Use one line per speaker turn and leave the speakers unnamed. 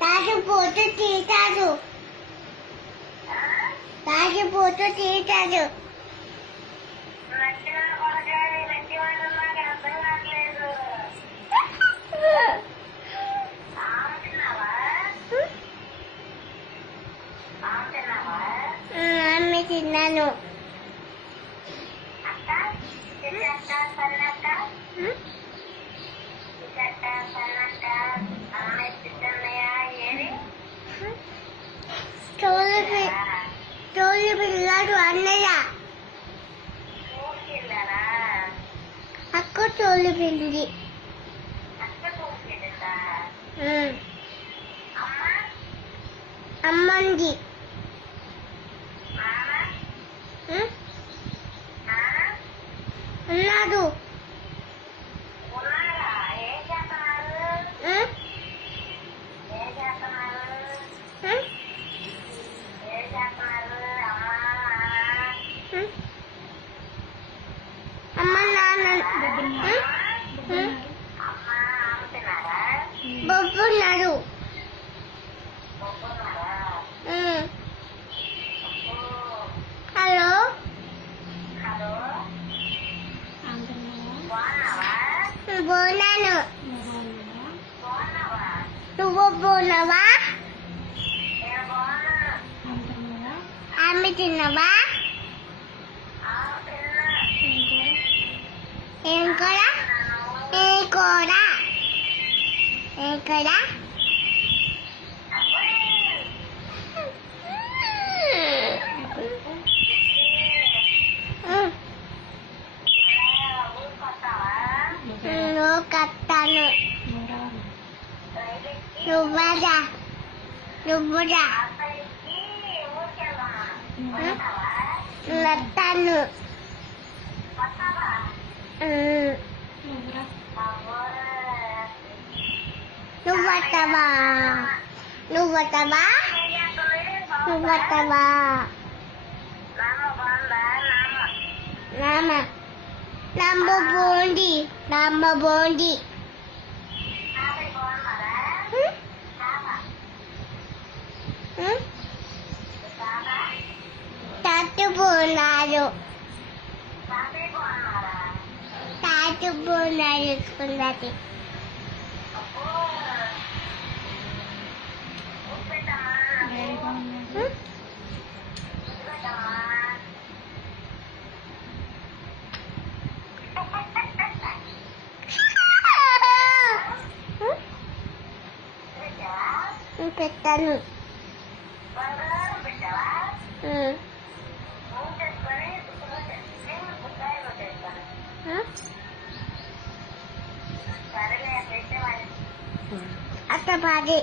తాజు పోతూ తీసాడు తాజు పోతూ తీసాడు అమ్మి తిన్నాను తోలు పి- తోలు పిల్లాడు అన్నయ్య అక్క తోలు పిల్లి ఉమ్. అమ్మంది ఉమ్. ఉన్నాడు బోనాను నువ్వు బోనవా? ఆమె తిన్నవా? ఏం కూడా ఏ కూడా ఏ కూడా ఉమ్. నువ్వు కట్టాను నువ్వరా నువ్వురా నట్టాను నువ్వటవా నువ్వటవా నువ్వటవా నామ నమ్మ బోండి నమ్మ బోండి తట్టు బోనాలు తాటు బోనాలు పెట్టాను అత్త బాగా